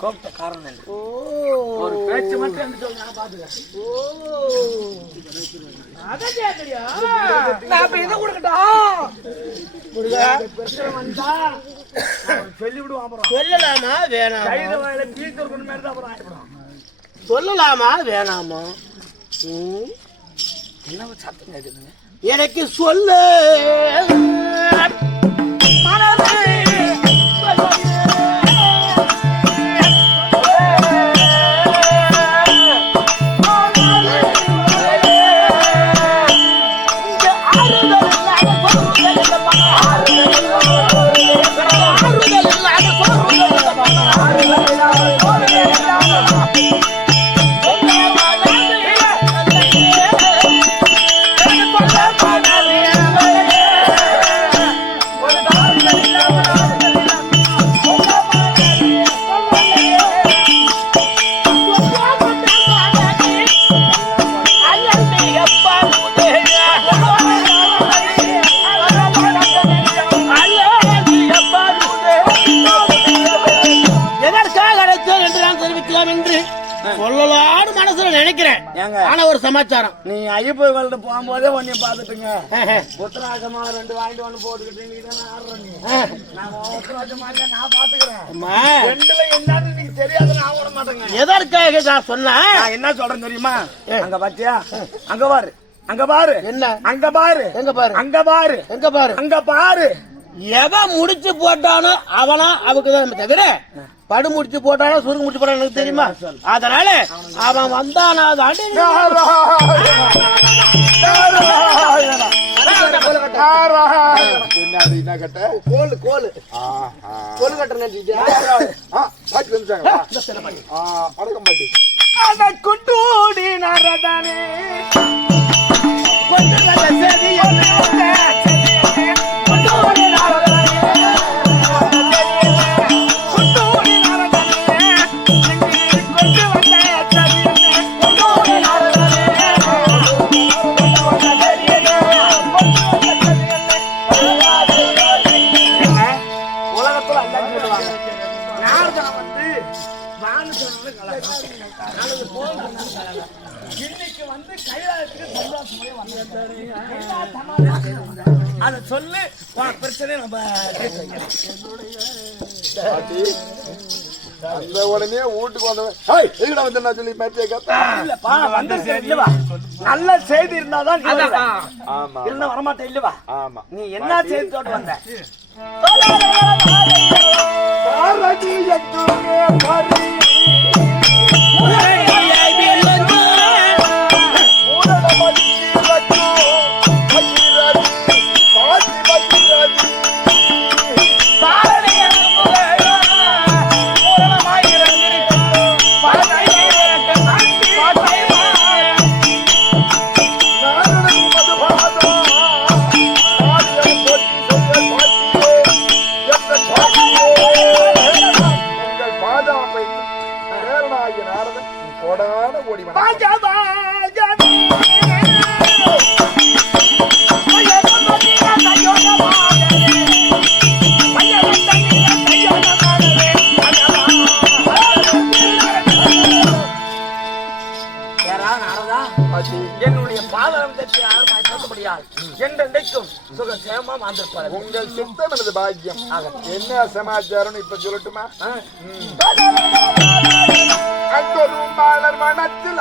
கூப்பிட்ட காரணம் என்ன? ஓ ஒரு பேச்சு மட்டும் என்று சொல்லி நான் பாத்துக்கிறேன் அதான் கேக்குறியா? நான் இப்ப இதை கொடுக்கட்டா? முருகா, பிரச்சனை வந்தா அவன் சொல்லி விடுவான் அப்புறம் சொல்லலாமா? வேணாமா? சொல்லலாமா என்ன சத்தம் கேட்குதுங்க எனக்கு சொல்லு. ஒரு சமாச்சாரம். நீ ஐயப்பர்கள்ட்ட போகும்போதே உன்னைய பாத்துட்டுங்க உத்தராஜமா ரெண்டு வாங்கிட்டு வந்து போட்டுக்கிட்டு நீ தானே நான் உத்தராஜமா இல்ல நான் பாத்துக்கிறேன் அம்மா, ரெண்டுல என்னன்னு நீங்க தெரியாது நான் விட மாட்டேங்க. எதற்காக நான் சொன்னேன் நான் என்ன சொல்றேன் தெரியுமா? அங்க பாத்தியா? அங்க பாரு. அங்க பாரு. என்ன? அங்க பாரு. எங்க பாரு? அங்க பாரு. எங்க பாரு? அங்க பாரு. எவன் முடிச்சு போட்டானோ அவனா அவனுக்கு தான் தவிர படு முடிச்சு போட்டானோ சுருக்கு முடிச்சு போட்டானோ எனக்கு தெரியுமா? அதனால அவன் வந்தானா கோல் கோல். ஆஹா. கோல் கட்ட நினைச்சிட்டியா ஆ, பாட்டி வந்துட்டாங்களா? ஆ, வணக்கம் பாட்டி. அத குண்டூடி நரதானே. கொண்டு நம்ம அந்த உடனே வீட்டுக்கு வந்தவன் ஹாய் எங்கடா வந்து நான் சொல்லி மேத்தியா இல்லப்பா வந்த செய்தி இல்லவா நல்ல செய்தி இருந்தாதான் நீ வருவ. ஆமா இருந்தா வரமாட்டேன் இல்லவா ஆமா நீ என்ன செய்தியோடு வந்த மாந்திருப்பார் உங்கள் சித்தம் எனது பாக்கியம். என்ன சமாச்சாரம் இப்ப சொல்லட்டுமா? மலர் மனத்தில்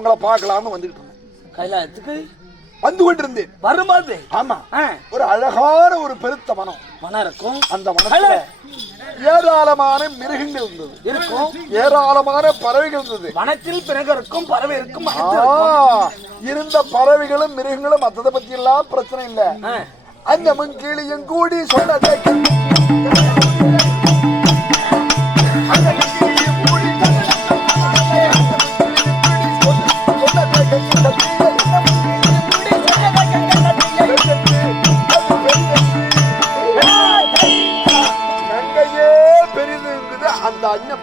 உங்களை பார்க்கலாம்னு வந்துட்டு இருந்தேன். கைலாயத்துக்கு வந்து கொண்டிருந்தேன். வரும்போது ஆமா. ஒரு அழகான ஒரு பெருத்த மனம் மனம் இருக்கும் அந்த மனத்துல ஏராளமான மிருகங்கள் இருந்தது. இருக்கும். ஏராளமான பறவைகள் இருந்தது. வனத்தில் பிறகு இருக்கும் பறவை இருக்கும். இருந்த பறவைகளும் மிருகங்களும் மத்தத பத்தி எல்லாம் பிரச்சனை இல்ல. அந்த முன்கிளியும் கூடி சொன்னதை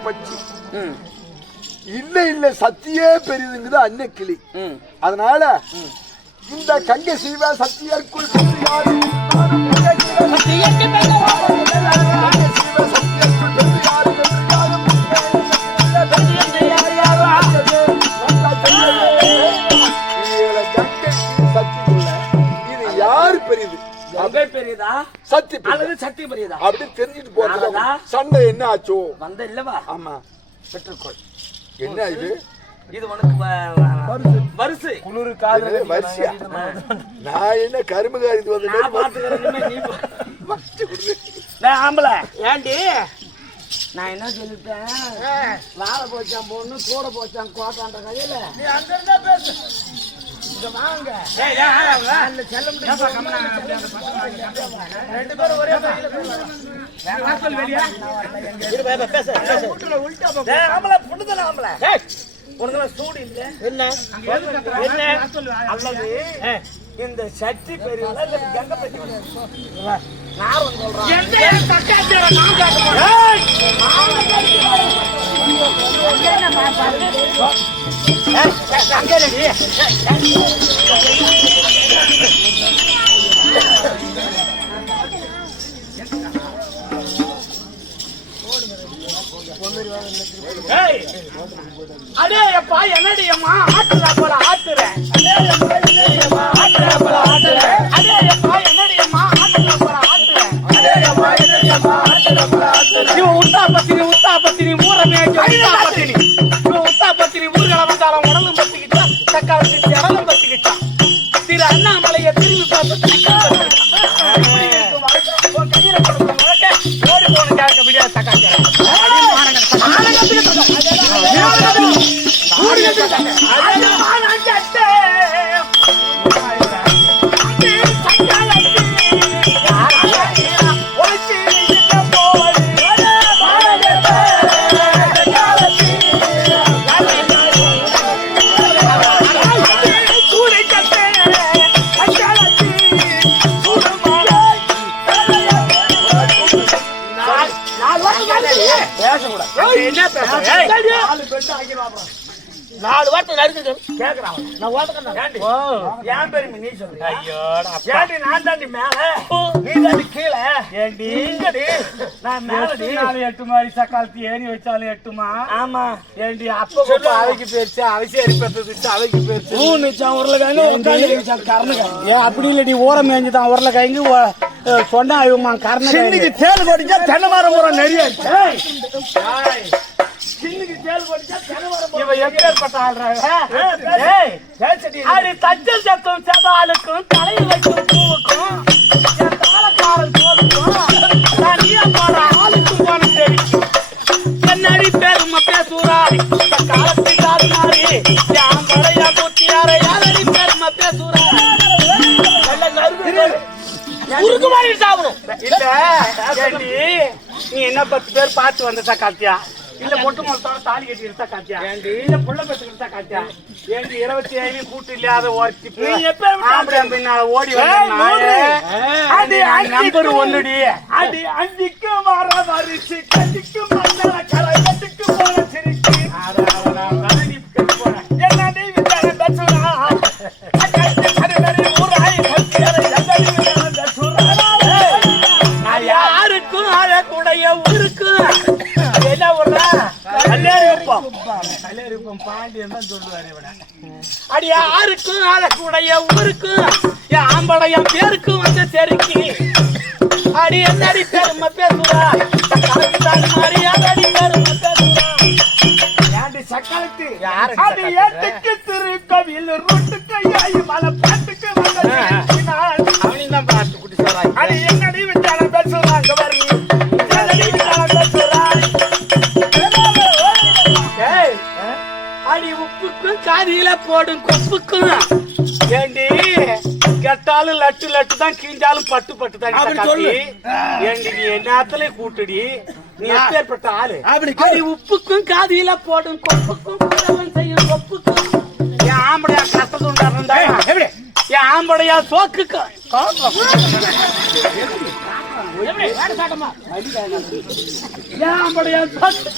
பட்சி ம், இல்ல இல்ல சத்தியே பெரிதுங்குது அன்ன கிளி ம். அதனால இந்த கங்கை சீவ சத்தியர்க்குள் பெரியாரு. பெரியதா சக்தி பெரியது. அல்லது சக்தி பெரியதா அப்படி தெரிஞ்சுட்டு போறது. சண்டை என்ன ஆச்சோ? வந்த இல்லவா ஆமா. பெற்றுக்கொள். என்ன இது? இது உனக்கு வரிசை. குளிர் என்னது வரிசையா? நான் என்ன கரும்பு காரித்து வந்த நான் ஆம்பளை. ஏண்டி? நான் என்ன சொல்லிட்டேன்? வாழை போச்சான் பொண்ணு கூட போச்சான் கோட்டான்ற கையில நீ அங்க இருந்தா பேசு. இங்க வாங்க. அந்த செல்ல ரெண்டு பேரும் ஒரே கையில வாசல் வெளியா? வீட்டுல உள்டா போ. டேய் ஆம்பளை புண்ணுதானே ஆம்பளை? உனக்கு நான் சூடு இல்ல? என்ன? அங்க எதுக்கு கத்துற? என்ன? வாசல் வா- அல்லது இந்த சட்டி பெரியவளா இல்ல கங்கை பெரியவளா நான் சொல்றேன். எந்த நான் கேட்க மாட்டேன். ஏய்! இல்லடி. அடே அப்பா என்னடி அம்மா? ஆட்டுறா போல ஆட்டுற Ay, no, no, no. நாலு வார்த்தை நறுக்குது கேக்குறான் நான் ஓட்டக்கண்ணா ஏண்டி? ஏன் பெருமை நீ சொல்லு ஏண்டி நான் தாண்டி மேல? நீ தாண்டி கீழே? ஏண்டி? இங்கடி நான் மேலடி. நாலு எட்டு மாதிரி சக்காலத்தி ஏறி வச்சாலும் எட்டுமா? ஆமா. ஏண்டி அப்ப கூட அவைக்கு போயிருச்சு அவசியம் அரிப்பத்து அவைக்கு போயிருச்சு. பூ நிச்சான் உருளைக்கிழங்கு. உட்காந்து கரணக்காய். ஏன் அப்படி இல்லடி ஓரம் மேய்ஞ்சு தான் உருளை கைங்கு சொன்னா இவமா சின்னிக்கு கரண தேல் கொடிச்சா தென்னை மரம் நிறைய சின்னிக்கு தென்னை மரம் பூரா இவ எப்பேற்பட்ட ஆள்றாங்க அடி தச்சல் சத்தம் செதாலுக்கும் தலையில் வைக்கும் பூவுக்கும் என் தாளக்காரன் தோலுக்கும் நான் நீ அம்மாட ஆளுக்கு போன தெரிவிக்கும் என்னடி பேருமா பேசுறாய் காலத்து கால் மாறி? என் படையா குத்தியாரை யாரடி பேருமா பேசுறாய் உருக்கு மாதிரி சாப்பிடும் இல்ல ஏண்டி நீ என்ன பத்து பேர் பார்த்து வந்ததா காத்தியா இல்ல மொட்டு மொத்தம் தாலி கட்டி இருந்தா காத்தியா இல்ல புள்ள பெற்றுக்கிட்டா காத்தியா ஏண்டி இருபத்தி ஐந்து கூட்டு இல்லாத ஒருத்தி நீ எப்ப ஆம்பளை பின்னால ஓடி. அடி நம்பர் ஒன்னுடி. அடி அண்டிக்கு வர வரிசை கண்டிக்கு மண்ணல கரை கட்டிக்கு போன சிரிக்கு. தான் சொல்லுவாரு அடி யாருக்கும் ஊருக்கும் என் ஆம்பளையம் பேருக்கும் வந்து செருக்கி. அடி என்னடி பெருமை மாறி அடி பெருமை ஏண்டி சக்கலத்து அடி ஏட்டுக்கு திருக்கோவில் ரொட்டுக்கு மலை பாட்டுக்கு காதியில போடும் கொப்புக்கும் ஏண்டி? கெட்டாலும் லட்டு லட்டு தான் கீஞ்சாலும் பட்டு பட்டு தான். ஏண்டி நீ என்னத்துல கூட்டுடி. நீ எப்பேற்பட்ட ஆளு? அப்படி உப்புக்கும் காதியில போடும் கொப்புக்கும் செய்யும் கொப்புக்கும். என் ஆம்பளையா கஷ்டத்துண்டா இருந்தா எப்படி? என் ஆம்படையா சோக்கு. என் ஆம்படையா சோக்கு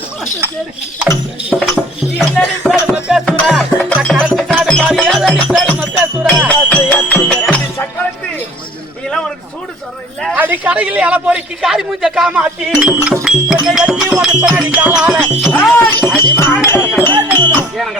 சரி. நீ சக்கரத்து உனக்கு சூடு அடி கடையில் இல பொறுக்கி காரி மூஞ்ச காமாத்தி எட்டி உனக்கு அடி காலால அடி மாடு. ஏனங்க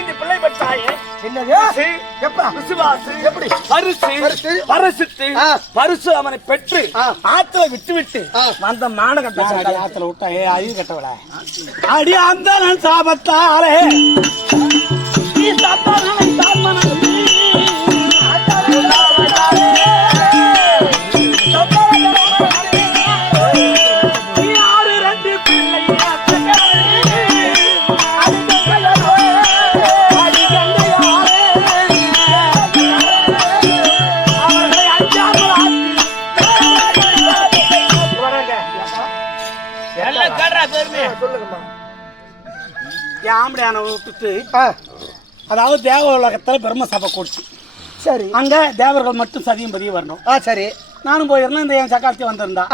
ஐந்து பிள்ளை பெற்றாயே என்னது எப்பா? விசுவாசு, எப்படி? பரிசு, பரிசு, பரிசுத்து. பரிசு அவனை பெற்று. ஆத்துல விட்டு விட்டு ஆ. வந்த மானகட்ட அடி ஆத்துல விட்டா? ஏ அழிவு கட்டவள. அடி அந்த சாபத்தாலே. நீ எல்லாம் கடுறா பெருமை. சொல்லுங்கம்மா. என் ஆம்படியான விட்டுட்டு ஆ, அதாவது தேவ உலகத்துல பிரம்ம சபை கூடுச்சு. சரி. அங்க தேவர்கள் மட்டும் சதியும் பதியும் வரணும். ஆ சரி. நானும் போயிருந்தேன் இந்த என் சக்காலத்தி வந்திருந்தா.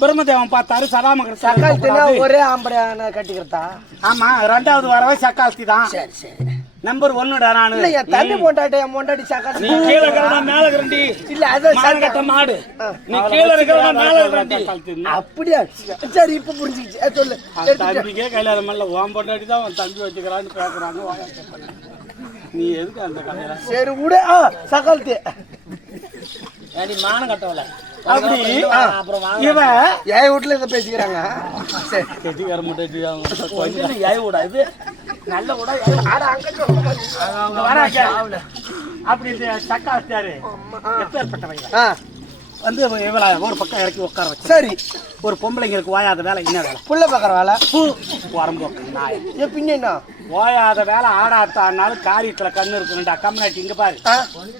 பிரம்மதேவன் பார்த்தாரு சதாமகர் சக்காலத்தினா ஒரே ஆம்படையான கட்டிக்கிறதா? ஆமா ரெண்டாவது வரவே சக்காலத்தி தான் சரி சரி. நம்பர் ஒன்னுடா நானு. இல்ல என் தம்பி பொண்டாட்டி என் பொண்டாட்டி நீ சக்காலத்தி கீழே இருக்கிறவனா மேல இருக்கிறண்டி இல்ல அது மானகட்ட மாடு. நீ கீழே இருக்கிறவனா மேல இருக்கிறண்டி அப்படியா? சரி இப்ப புரிஞ்சுக்கிச்சு. ஆ, சொல்லு. தம்பிக்கே கல்யாணம் பண்ணல. ஓம் பொண்டாட்டி தான் உன் தம்பி வச்சுக்கிறான்னு பேசுறாங்க. நீ எதுக்கு அந்த கதையில? சரி விடு. ஆ சக்காலத்தி ஏடி மானம் கட்டவல அப்படி இவன் என் வீட்டுல இதை பேசிக்கிறாங்க. சரி. கெட்டிக்கார முட்டை கொஞ்சம் ஏய் விடா இது? நல்ல விடா அப்படி இந்த சக்காஸ்தியாரு எப்பேற்பட்டவங்க? ஆ. வந்து இவளை ஒரு பக்கம் இறக்கி உட்கார வச்சு. சரி. ஒரு பொம்பளைங்களுக்கு ஓயாத வேலை என்ன வேலை? புள்ள பாக்குற வேலை? பூ. உரம்பு நாய். ஏ பின்ன ஓயாத வேலை ஆடாத்தானாலும் காரியத்துல கண்ணு இருக்கணும்டா கம்யூனிட்டி இங்க பாரு.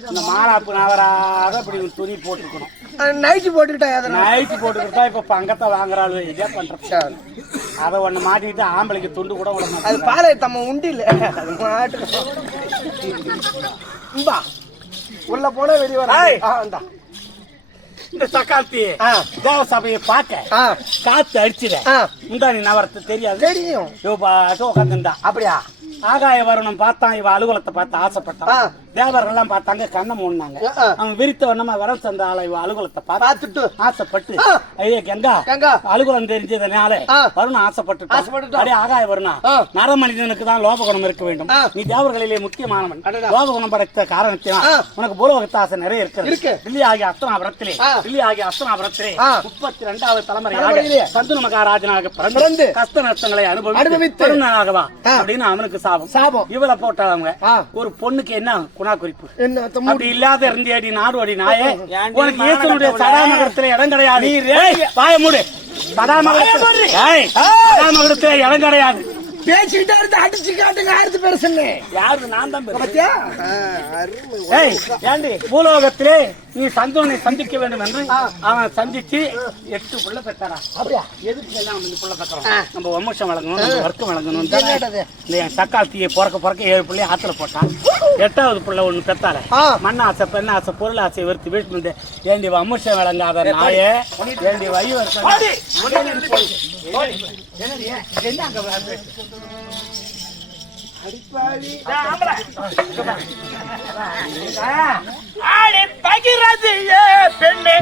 இந்த மாறாப்பு நவராத இப்படி துணி போட்டுருக்கணும் நைட்டு போட்டுக்கிட்டா நைட்டு போட்டுக்கிட்டா இப்ப பங்கத்தை வாங்குறாள். இதே சரி. அதை ஒண்ணு மாட்டிக்கிட்டு ஆம்பளைக்கு துண்டு கூட விட அது பாலை தம்ம உண்டு இல்ல அது மாட்டு இந்தா உள்ள போனா வெளிய வர. இந்தா. இந்த சக்காத்தி. தேவ சபையை பார்க்க. காத்து அடிச்சுட ஆ. முந்தானி நவரத்து தெரியாது. தெரியும். உட்காந்துருந்தா அப்படியா? ஆகாய வருணம் பார்த்தான் இவ அலுவலத்தை பார்த்து. ஆசைப்பட்டான். தேவர்கள்லாம் பார்த்தாங்க கண்ணை மூடினாங்க. அவன் விரித்த வண்ணமா வரல் சந்த இவ அலுவலத்தை பார்த்து பார்த்துட்டு ஆசைப்பட்டு. ஐயா கங்கா. அலுவலம் தெரிஞ்சதுனால ஆ. வருணம் ஆசைப்பட்டு. அப்படியே ஆகாய வருணா ஆ. நரமனிதனுக்கு தான் லோபகுணம் இருக்க வேண்டும். நீ தேவர்களிலே முக்கியமானவன். லோபகுணம் படைத்த காரணத்தினால். உனக்கு பூலோகத்த ஆசை நிறைய இருக்கு. தில்லி ஆகிய அஸ்தனாபுரத்திலே ஆ. தில்லி ஆகிய அஸ்தனாபுரத்திலே. முப்பத்தி ரெண்டாவது தலைமுறையாக. சந்துரு மகாராஜனாக பிறந்து. கஷ்ட நஷ்டங்களை அனுபவித்து. அப்படின்னு அவனுக்கு சாபம் சாபம். இவளை போட்டாங்க. ஒரு பொண்ணுக்கு என்ன குணா குறிப்பு? அப்படி இல்லாத இருந்தியாடி நாடு நாயே. உனக்கு இயேசுனுடைய சடாமகரத்துல இடம் கிடையாது. வாய மூடு. சடாமகரத்துல இடம் கிடையாது. பேசிக்கிட்டே இருந்து அடிச்சு காட்டுங்க ஆயிரத்து பேர் சொன்னேன் யாரு? நான் தான் பாத்தியா. ஏய் ஏண்டி பூலோகத்திலே நீ சந்தோனை சந்திக்க வேண்டும் என்று அவன் சந்திச்சு எட்டு புள்ள பெற்றாரா அப்படியா? எதுக்கு கல்யாணம் பண்ணி புள்ள பெற்றோம் நம்ம வம்சம் வழங்கணும் நம்ம வர்க்கம் வழங்கணும்? இந்த என் சக்காலத்தியை பிறக்க பிறக்க ஏழு பிள்ளைய ஆத்துல போட்டான். எட்டாவது புள்ள ஒண்ணு பெத்தால. ஆ. மண்ண ஆசை பெண்ண ஆசை பொருள் ஆசை வெறுத்து வீட்டு ஏண்டி வம்சம் வழங்காத நாயே? ஏண்டி வருஷம் என்ன. ஆடி பகிரது ஏ பெண்ணே.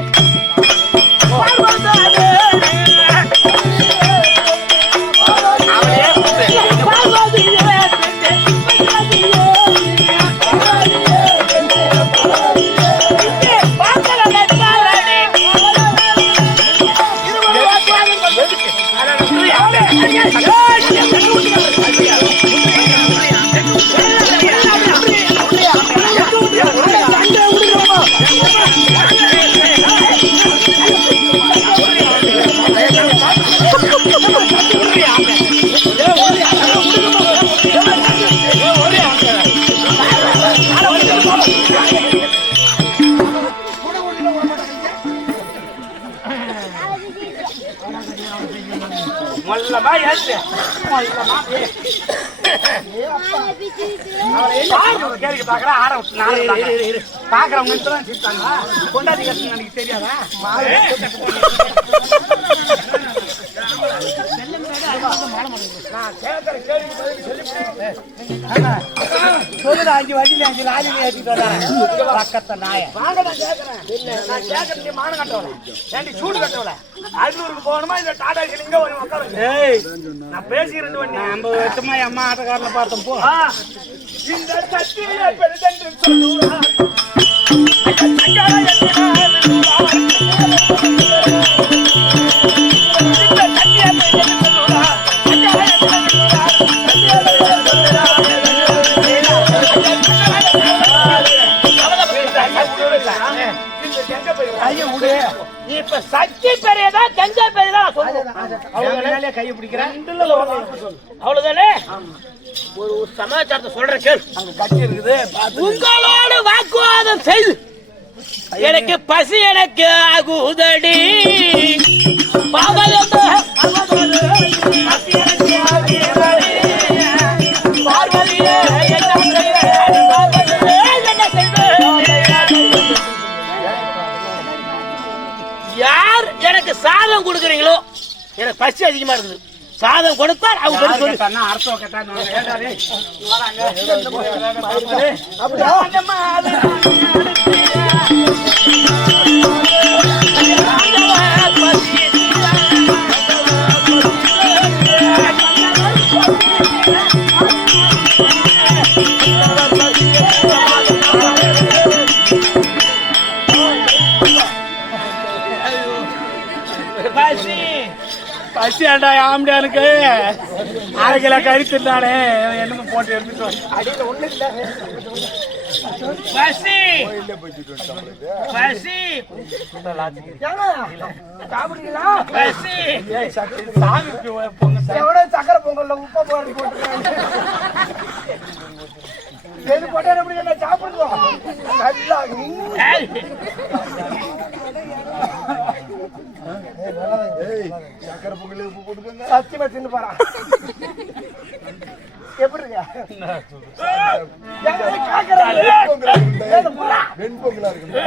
பொண்டாட்டி கஷ்டம் எனக்கு தெரியாதா? சொல்லுடா, அஞ்சு வண்டியில அஞ்சு லாரியில ஏத்திட்டு வர்றேன். பக்கத்து நாய. நான் மானம் கட்டவல. சூடு கட்டவல? அரியலூருக்கு போகணுமா இல்ல டாடா ஒரு உட்காருங்க. நான் பேசிக்கிறேன் வண்டி. ஐம்பது வருஷமா என் அம்மா ஆட்டக்காரனை பார்த்தோம் போ இந்த இப்ப சக்தி பெரியதா கஞ்சா பெரியதா சொல்லு அவ்வளவுதானே கையை பிடிக்கிறேன் அவ்வளவுதானே ஒரு ஒரு சமாச்சாரத்தை சொல்றேன் கேள். அங்க கட்சி இருக்குது உங்களோடு வாக்குவாதம் செய்து எனக்கு பசி எனக்கு ஆகுதடி. பாவலந்த சாதம் கொடுக்குறீங்களோ எனக்கு பசி அதிகமா இருக்குது சாதம் கொடுத்தால் அவங்க அர்த்தம் கேட்டான் வந்து. பசி! பசி பசி! ஏய், சக்தி, சாமிக்கு பொங்க எவ்வளோ சக்கரை பொங்கல்ல உப்பை போட்டு எது போட்டா எப்படி சாப்பிடுவோம்? நல்லா ஏய், சக்கரை பொங்கல் உப்பு போட்டுக்கோங்க சத்தியமா தின்னு பாரா எப்படி இருக்க. வெண்பொங்கலா இருக்கு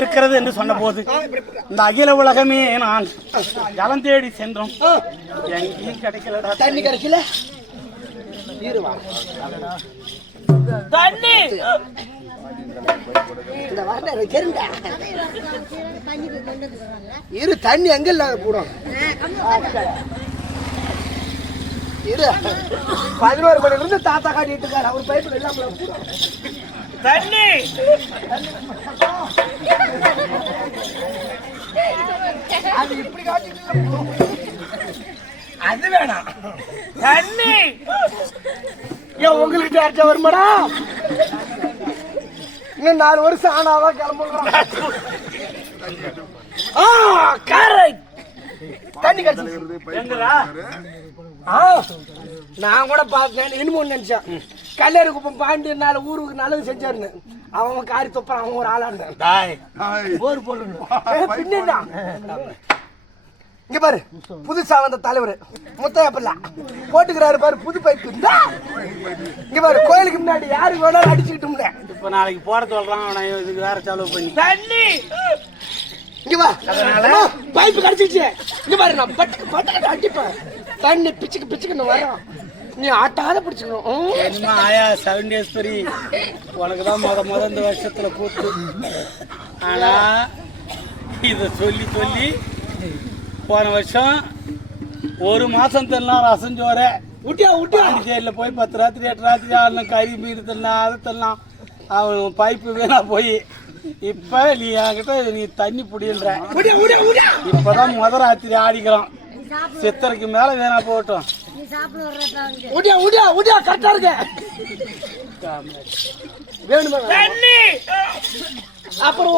இருக்கிறது என்று சொன்னபோது இந்த அகில உலகமே நான் ஜலம் தேடி சென்றோம். எங்கேயும் கிடைக்கலடா. தண்ணி கிடைக்கல? தண்ணி! இரு தண்ணி எங்க இல்லாத போடும் இரு. பதினோரு மணில இருந்து தாத்தா காட்டிட்டு இருக்காரு. அவர் பைப்பு இல்லாம தண்ணி! அது இப்படி அது வேணாம். தண்ணி. ஏன் உங்களுக்கு டேரக்டா வருமாடா? இன்னும் நாலு வருஷம் ஆனாதான் கிளம்புங்கிறான் ஆ கரெக்ட் தண்ணி ஆ, நான் கூட பார்த்தேன் இனிமே நினைச்சேன். கல்யாண குப்பம் பாண்டி நாலு ஊருக்கு நல்லது செஞ்சாருன்னு. அவன் அவன் காரி துப்புறான் அவன் ஒரு ஆளா இருந்தான். டாய் போர் போடணும் பின்னா இங்க பாரு புதுசா வந்த தலைவர். முத்தையா பிள்ளை. போட்டுக்கிறாரு பாரு புது பைப்பு. இங்க பாரு கோயிலுக்கு முன்னாடி யாருக்கு வேணாலும் அடிச்சுக்கிட்டு முடியும் இப்ப நாளைக்கு போட சொல்றான் நான் இதுக்கு வேற செலவு பண்ணி. தண்ணி! இங்க வா. பைப்பு கடிச்சிச்சு இங்க பாரு நான் பட்டுக்கு பட்டுக்கு அடிப்பேன். தண்ணி பிச்சுக்கு பிச்சுக்கு வரோம் நீ ஆட்டாத பிடிச்சுக்கணும். என்னமா ஆயா செவன் டேஸ் பரி உனக்கு தான் முத முத இந்த வருஷத்துல கூத்து ஆனா இத சொல்லி சொல்லி போன வருஷம் ஒரு மாசம் தின்னா ரசம் சோற. விட்டியா விட்டியா பாண்டிச்சேரியில போய் பத்து ராத்திரி எட்டு ராத்திரி ஆடணும் கறி மீன் தின்னா அதை தின்னான் அவன் பைப்பு வீணா போய். இப்ப நீ என்கிட்ட நீ தண்ணி புடின்ற இப்பதான் முத ராத்திரி ஆடிக்கிறோம். சித்தரைக்கு மேல வேணா போகட்டும். விடியா விடியா விடியா கரெக்டா இருக்க. வேணுமா அப்புறம்